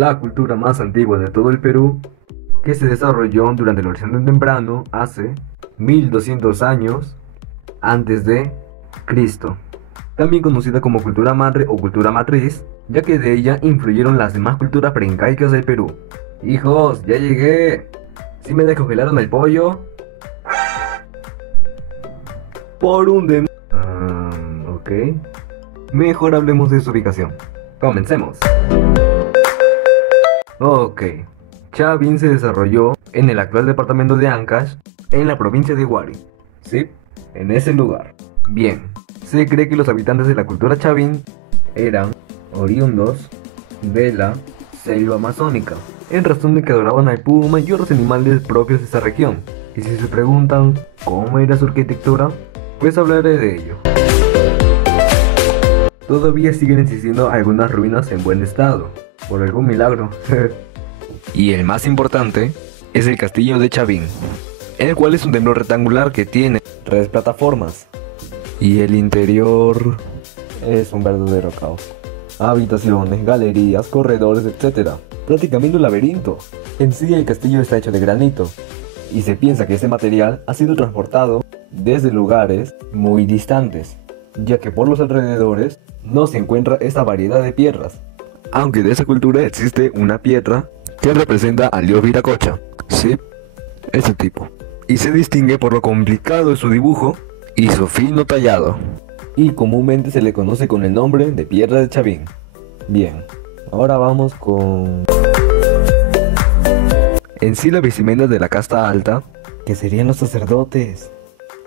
la cultura más antigua de todo el Perú, que se desarrolló durante el Oriente Temprano hace 1200 años antes de Cristo, también conocida como cultura madre o cultura matriz, ya que de ella influyeron las demás culturas preincaicas del Perú. Hijos, ya llegué. ¿Sí me descongelaron el pollo? Por un dem... ok. Mejor hablemos de su ubicación. Comencemos. Ok. Chavín se desarrolló en el actual departamento de Ancash, en la provincia de Huari. Sí, en ese lugar. Bien, se cree que los habitantes de la cultura Chavín eran oriundos de la selva amazónica, en razón de que adoraban al puma y otros animales propios de esa región. Y si se preguntan cómo era su arquitectura, pues hablaré de ello. Todavía siguen existiendo algunas ruinas en buen estado, por algún milagro. Y el más importante es el castillo de Chavín, el cual es un templo rectangular que tiene 3 plataformas. Y el interior es un verdadero caos. Habitaciones, galerías, corredores, etc. Prácticamente un laberinto. En sí el castillo está hecho de granito, y se piensa que este material ha sido transportado desde lugares muy distantes, ya que por los alrededores no se encuentra esta variedad de piedras. Aunque de esa cultura existe una piedra que representa al dios Viracocha. Sí, ese tipo. Y se distingue por lo complicado de su dibujo y su fino tallado. Y comúnmente se le conoce con el nombre de Piedra de Chavín. Bien, ahora vamos con... En sí la vestimenta de la casta alta, que serían los sacerdotes,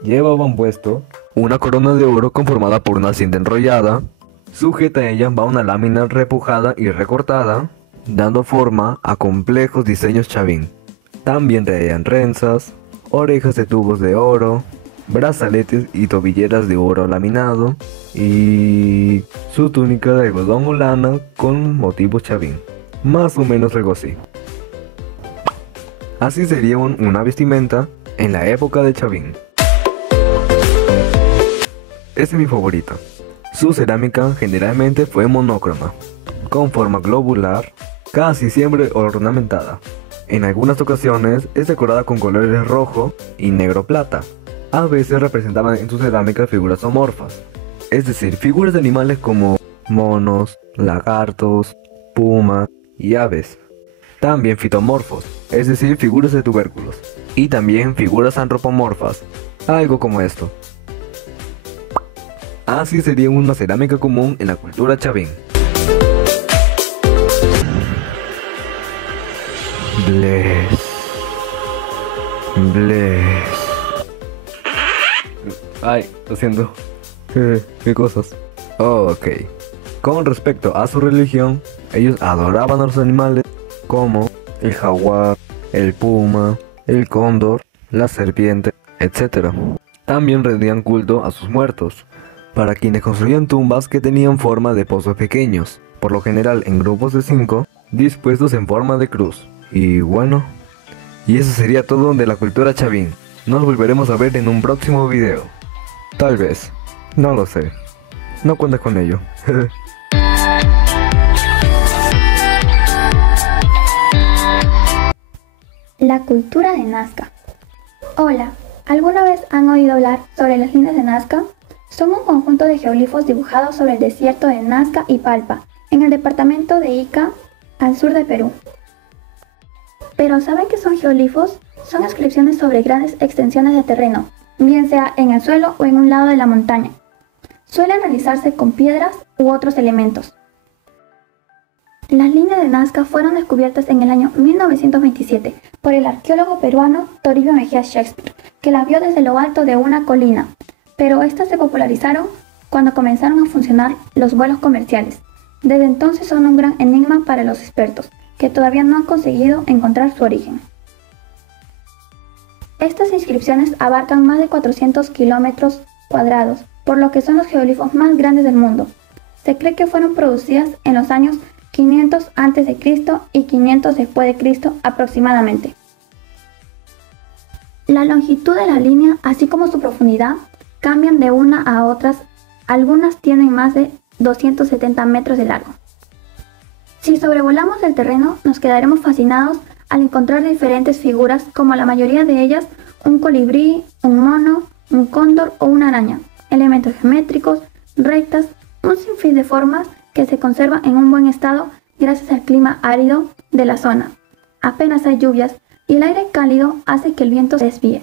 llevaban puesto una corona de oro conformada por una cinta enrollada. Sujeta a ella va una lámina repujada y recortada, dando forma a complejos diseños Chavín. También traían trenzas, orejas de tubos de oro, brazaletes y tobilleras de oro laminado, y su túnica de algodón o lana con motivos Chavín. Más o menos algo así. Así sería una vestimenta en la época de Chavín. Esta es mi favorita. Su cerámica generalmente fue monócroma, con forma globular, casi siempre ornamentada. En algunas ocasiones es decorada con colores rojo y negro plata. A veces representaban en su cerámica figuras zoomorfas, es decir, figuras de animales como monos, lagartos, pumas y aves. También fitomorfos, es decir, figuras de tubérculos. Y también figuras antropomorfas, algo como esto. Así sería una cerámica común en la cultura Chavín. Bless. Ay, lo siento. ¿Qué cosas? Ok. Con respecto a su religión, ellos adoraban a los animales como el jaguar, el puma, el cóndor, la serpiente, etc. También rendían culto a sus muertos, para quienes construían tumbas que tenían forma de pozos pequeños, por lo general en grupos de 5, dispuestos en forma de cruz. Y bueno, y eso sería todo de la cultura Chavín. Nos volveremos a ver en un próximo video. Tal vez, no lo sé. No cuentes con ello. La cultura de Nazca. Hola, ¿alguna vez han oído hablar sobre las líneas de Nazca? Son un conjunto de geoglifos dibujados sobre el desierto de Nazca y Palpa, en el departamento de Ica, al sur de Perú. ¿Pero saben qué son geoglifos? Son inscripciones sobre grandes extensiones de terreno, bien sea en el suelo o en un lado de la montaña. Suelen realizarse con piedras u otros elementos. Las líneas de Nazca fueron descubiertas en el año 1927 por el arqueólogo peruano Toribio Mejía Shakespeare, que las vio desde lo alto de una colina, pero estas se popularizaron cuando comenzaron a funcionar los vuelos comerciales. Desde entonces son un gran enigma para los expertos, que todavía no han conseguido encontrar su origen. Estas inscripciones abarcan más de 400 kilómetros cuadrados, por lo que son los geoglifos más grandes del mundo. Se cree que fueron producidas en los años 500 a.C. y 500 después de Cristo aproximadamente. La longitud de la línea, así como su profundidad, cambian de una a otras. Algunas tienen más de 270 metros de largo. Si sobrevolamos el terreno, nos quedaremos fascinados al encontrar diferentes figuras, como la mayoría de ellas un colibrí, un mono, un cóndor o una araña, elementos geométricos, rectas, un sinfín de formas que se conservan en un buen estado gracias al clima árido de la zona. Apenas hay lluvias y el aire cálido hace que el viento se desvíe,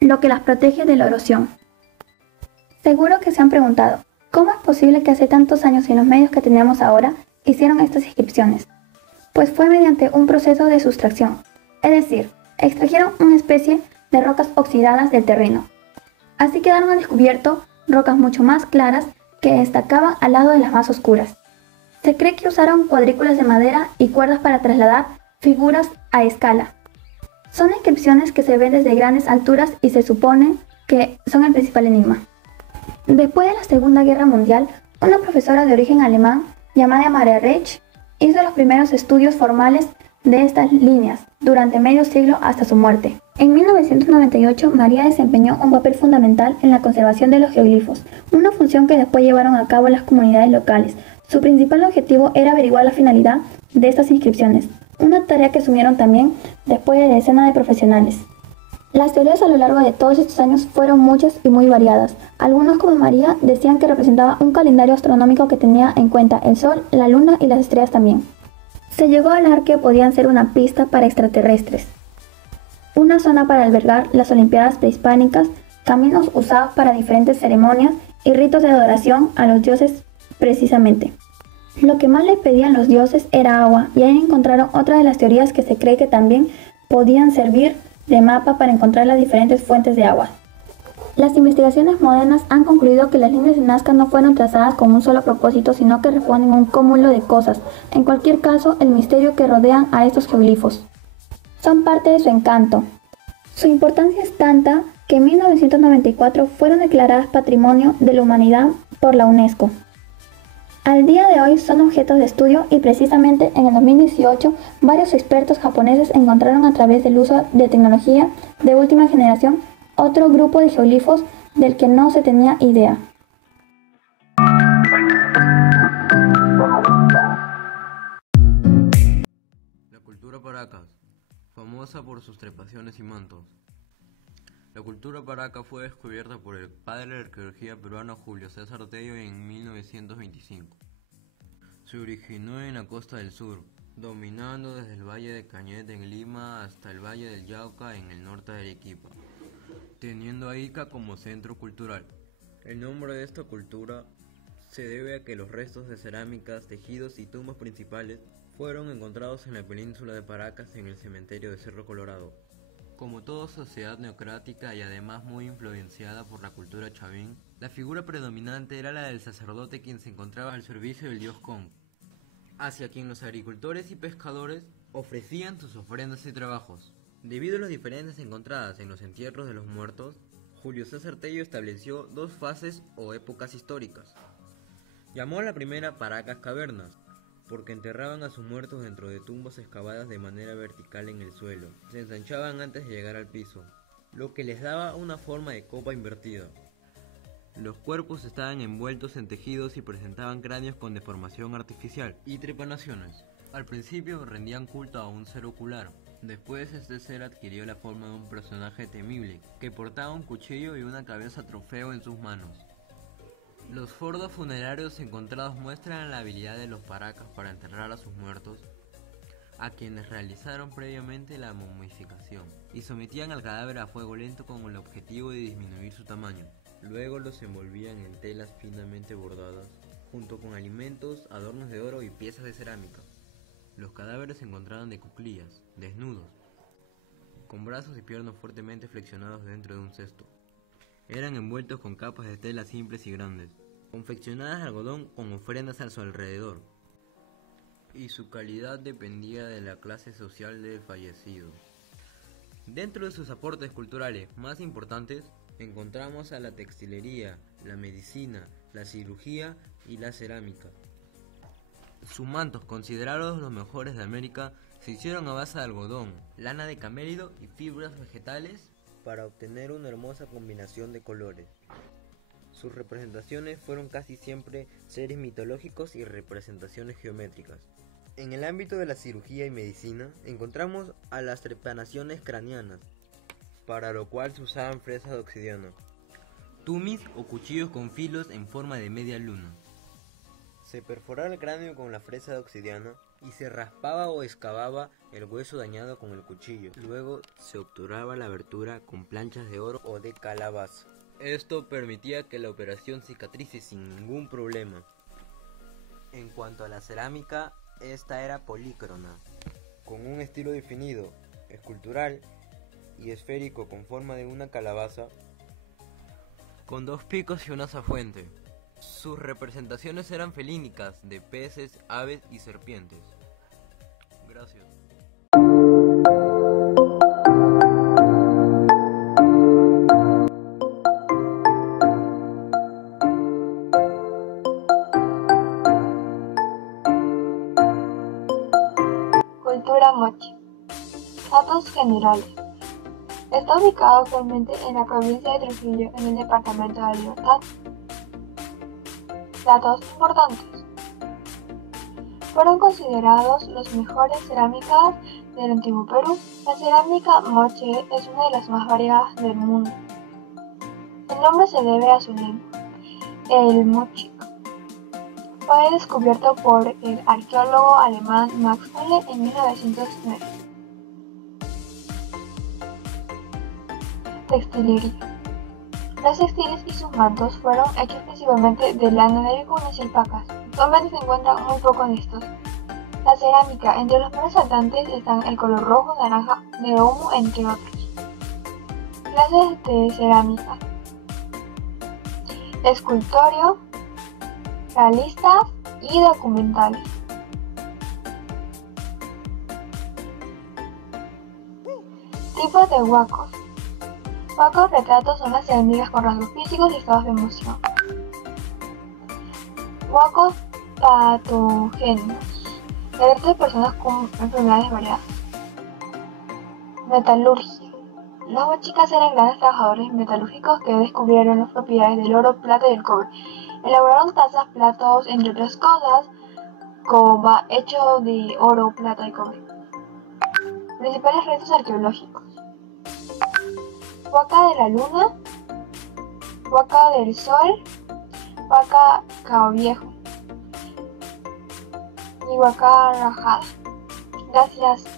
lo que las protege de la erosión. Seguro que se han preguntado, ¿cómo es posible que hace tantos años sin los medios que tenemos ahora hicieron estas inscripciones? Pues fue mediante un proceso de sustracción, es decir, extrajeron una especie de rocas oxidadas del terreno. Así quedaron al descubierto rocas mucho más claras que destacaban al lado de las más oscuras. Se cree que usaron cuadrículas de madera y cuerdas para trasladar figuras a escala. Son inscripciones que se ven desde grandes alturas y se supone que son el principal enigma. Después de la Segunda Guerra Mundial, una profesora de origen alemán llamada Maria Reich hizo los primeros estudios formales de estas líneas durante medio siglo hasta su muerte. En 1998, María desempeñó un papel fundamental en la conservación de los geoglifos, una función que después llevaron a cabo las comunidades locales. Su principal objetivo era averiguar la finalidad de estas inscripciones, una tarea que asumieron también después de decenas de profesionales. Las teorías a lo largo de todos estos años fueron muchas y muy variadas. Algunos, como María, decían que representaba un calendario astronómico que tenía en cuenta el Sol, la Luna y las estrellas también. Se llegó a hablar que podían ser una pista para extraterrestres, una zona para albergar las Olimpiadas prehispánicas, caminos usados para diferentes ceremonias y ritos de adoración a los dioses precisamente. Lo que más les pedían los dioses era agua, y ahí encontraron otra de las teorías que se cree que también podían servir de mapa para encontrar las diferentes fuentes de agua. Las investigaciones modernas han concluido que las líneas de Nazca no fueron trazadas con un solo propósito, sino que responden a un cúmulo de cosas. En cualquier caso, el misterio que rodean a estos geoglifos son parte de su encanto. Su importancia es tanta que en 1994 fueron declaradas Patrimonio de la Humanidad por la UNESCO. Al día de hoy son objetos de estudio y precisamente en el 2018 varios expertos japoneses encontraron a través del uso de tecnología de última generación otro grupo de geoglifos del que no se tenía idea. La cultura Paracas, famosa por sus trepaciones y mantos. La cultura Paraca fue descubierta por el padre de la arqueología peruano Julio César Tello en 1925. Se originó en la costa del sur, dominando desde el Valle de Cañete en Lima hasta el Valle del Yauca en el norte de Arequipa, teniendo a Ica como centro cultural. El nombre de esta cultura se debe a que los restos de cerámicas, tejidos y tumbas principales fueron encontrados en la península de Paracas en el cementerio de Cerro Colorado. Como toda sociedad neocrática y además muy influenciada por la cultura chavín, la figura predominante era la del sacerdote, quien se encontraba al servicio del dios Kong, hacia quien los agricultores y pescadores ofrecían sus ofrendas y trabajos. Debido a las diferencias encontradas en los entierros de los muertos, Julio César Tello estableció dos fases o épocas históricas. Llamó a la primera Paracas Cavernas, porque enterraban a sus muertos dentro de tumbas excavadas de manera vertical en el suelo. Se ensanchaban antes de llegar al piso, lo que les daba una forma de copa invertida. Los cuerpos estaban envueltos en tejidos y presentaban cráneos con deformación artificial y trepanaciones. Al principio rendían culto a un ser ocular. Después este ser adquirió la forma de un personaje temible, que portaba un cuchillo y una cabeza trofeo en sus manos. Los fordos funerarios encontrados muestran la habilidad de los paracas para enterrar a sus muertos, a quienes realizaron previamente la momificación, y sometían al cadáver a fuego lento con el objetivo de disminuir su tamaño. Luego los envolvían en telas finamente bordadas, junto con alimentos, adornos de oro y piezas de cerámica. Los cadáveres se encontraban de cuclillas, desnudos, con brazos y piernas fuertemente flexionados dentro de un cesto. Eran envueltos con capas de tela simples y grandes, confeccionadas de algodón con ofrendas a su alrededor, y su calidad dependía de la clase social del fallecido. Dentro de sus aportes culturales más importantes encontramos a la textilería, la medicina, la cirugía y la cerámica. Sus mantos, considerados los mejores de América, se hicieron a base de algodón, lana de camélido y fibras vegetales para obtener una hermosa combinación de colores. Sus representaciones fueron casi siempre seres mitológicos y representaciones geométricas. En el ámbito de la cirugía y medicina encontramos a las trepanaciones craneanas, para lo cual se usaban fresas de obsidiana, tumis o cuchillos con filos en forma de media luna. Se perforaba el cráneo con la fresa de obsidiana y se raspaba o excavaba el hueso dañado con el cuchillo. Luego se obturaba la abertura con planchas de oro o de calabaza. Esto permitía que la operación cicatrice sin ningún problema. En cuanto a la cerámica, esta era polícrona, con un estilo definido, escultural y esférico con forma de una calabaza, con 2 picos y una azafuente. Sus representaciones eran felínicas, de peces, aves y serpientes. Gracias. Cultura moche. Datos generales. Está ubicado actualmente en la provincia de Trujillo, en el departamento de La Libertad. Datos importantes. Fueron considerados los mejores cerámicas del antiguo Perú. La cerámica moche es una de las más variadas del mundo. El nombre se debe a su lengua, el mochic. Fue descubierto por el arqueólogo alemán Max Müller en 1909. Textilería. Los textiles y sus mantos fueron hechos principalmente de lana de vicuñas y alpacas. Actualmente se encuentran muy pocos de estos. La cerámica. Entre los más resaltantes están el color rojo, naranja, negro humo, entre otros. Clases de cerámica: escultorio, realistas y documentales. Tipos de huacos. Huacos retratos son las cerámicas con rasgos físicos y estados de emoción. Huacos patógenos. Retratos de personas con enfermedades variadas. Metalurgia. Los mochicas eran grandes trabajadores metalúrgicos que descubrieron las propiedades del oro, plata y el cobre. Elaboraron tazas, platos, entre otras cosas, hecho de oro, plata y cobre. Principales restos arqueológicos: Huaca de la Luna, Huaca del Sol, Huaca Cao Viejo y Huaca Rajada. Gracias.